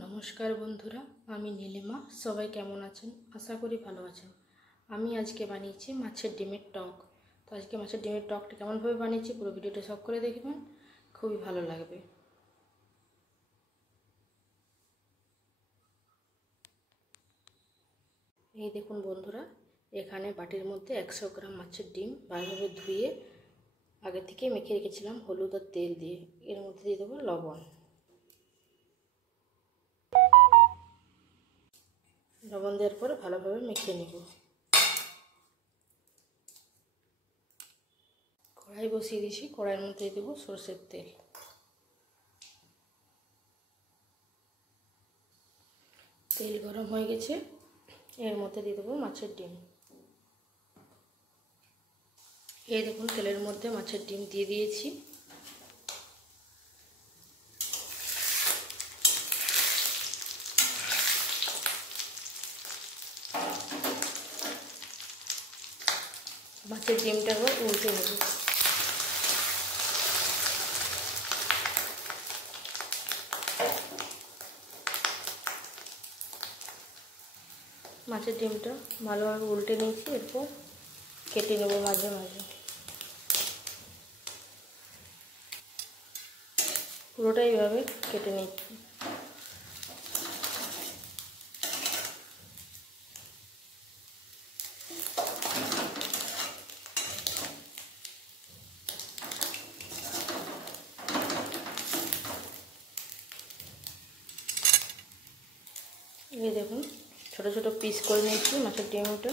নমস্কার বন্ধুরা, আমি নীলিমা। সবাই কেমন আছেন? আশা করি ভালো আছেন। আমি আজকে বানিয়েছি মাছের ডিমের টক। তো আজকে মাছের ডিমের টকটা কেমনভাবে বানিয়েছি পুরো ভিডিওটা সব করে দেখবেন, খুবই ভালো লাগবে। এই দেখুন বন্ধুরা, এখানে বাটির মধ্যে 100 গ্রাম মাছের ডিম ভালোভাবে ধুয়ে আগে থেকে মেখে রেখেছিলাম হলুদ আর তেল দিয়ে। এর মধ্যে দিয়ে দেবো লবণ। লবণ দেওয়ার পর ভালোভাবে মেখে নেব। কড়াই বসিয়ে দিয়েছি, কড়াইয়ের মধ্যে দেবো সরষের তেল। তেল গরম হয়ে গেছে, এর মধ্যে দিয়ে দেবো মাছের ডিম। এই দেখুন তেলের মধ্যে মাছের ডিম দিয়ে দিয়েছি। মাছের ডিমটা আবার উল্টে নেব। মাছের ডিমটা ভালোভাবে উল্টে নিয়েছি, এরপর কেটে নেব মাঝে মাঝে। পুরোটাই এইভাবে কেটে নিচ্ছি। এই দেখুন ছোট ছোট পিস করে নিয়েছি মাছের ডিমটা,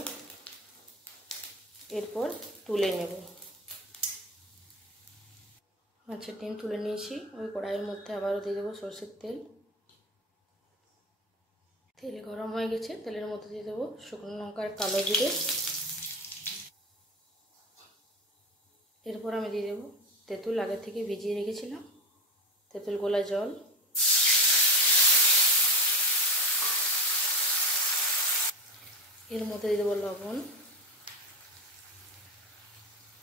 এরপর তুলে নেব। মাছের ডিম তুলে নিয়েছি, ওই কড়াইয়ের মধ্যে আবারও দিয়ে দেবো সরষের তেল। তেল গরম হয়ে গেছে, তেলের মধ্যে দিয়ে দেবো শুকনো লঙ্কার কালো জিরে। এরপর আমি দিয়ে দেবো তেঁতুল, আগে থেকে ভিজিয়ে রেখেছিলাম, তেঁতুল গোলা জল। এর মধ্যে দিয়ে দেবো লবণ,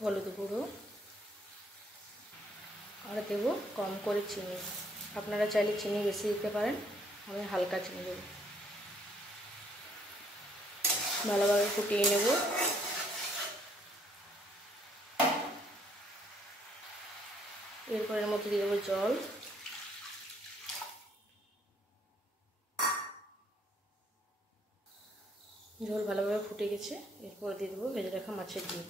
হলুদ গুঁড়ো, আর দেবো কম করে চিনি। আপনারা চাইলে চিনি বেশি দিতে পারেন, আমি হালকা চিনি দেবো। ভালোভাবে ফুটিয়ে নেব। এরপর এর মধ্যে দিয়ে দেবো জল। ঝোল ভালোভাবে ফুটে গেছে, এরপর দিয়ে দেবো ভেজে রাখা মাছের ডিম।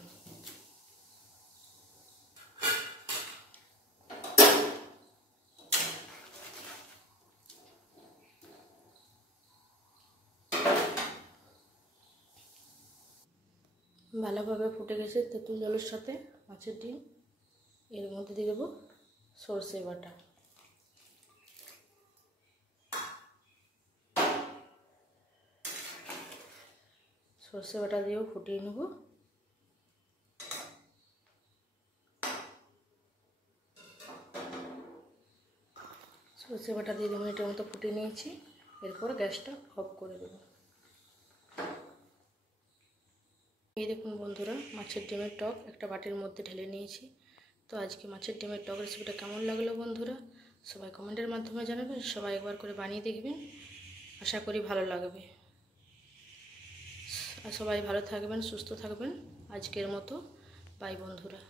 ভালোভাবে ফুটে গেছে তেঁতুল জলের সাথে মাছের ডিম। এর মধ্যে দিয়ে দেবো সরষে বাটা। সরষে বাটা দিয়েও ফুটিয়ে নেব। সরষে বাটা দিয়ে 2 মিনিটের মতো ফুটিয়ে নিয়েছি, এরপর গ্যাসটা অফ করে দেব। এই দেখুন বন্ধুরা, মাছের ডিমের টক একটা বাটির মধ্যে ঢেলে নিয়েছি। তো আজকে মাছের ডিমের টক রেসিপিটা কেমন লাগলো বন্ধুরা, সবাই কমেন্টের মাধ্যমে জানাবেন। সবাই একবার করে বানিয়ে দেখবেন, আশা করি ভালো লাগবে। আর সবাই ভালো থাকবেন, সুস্থ থাকবেন। আজকের মতো বাই বন্ধুরা।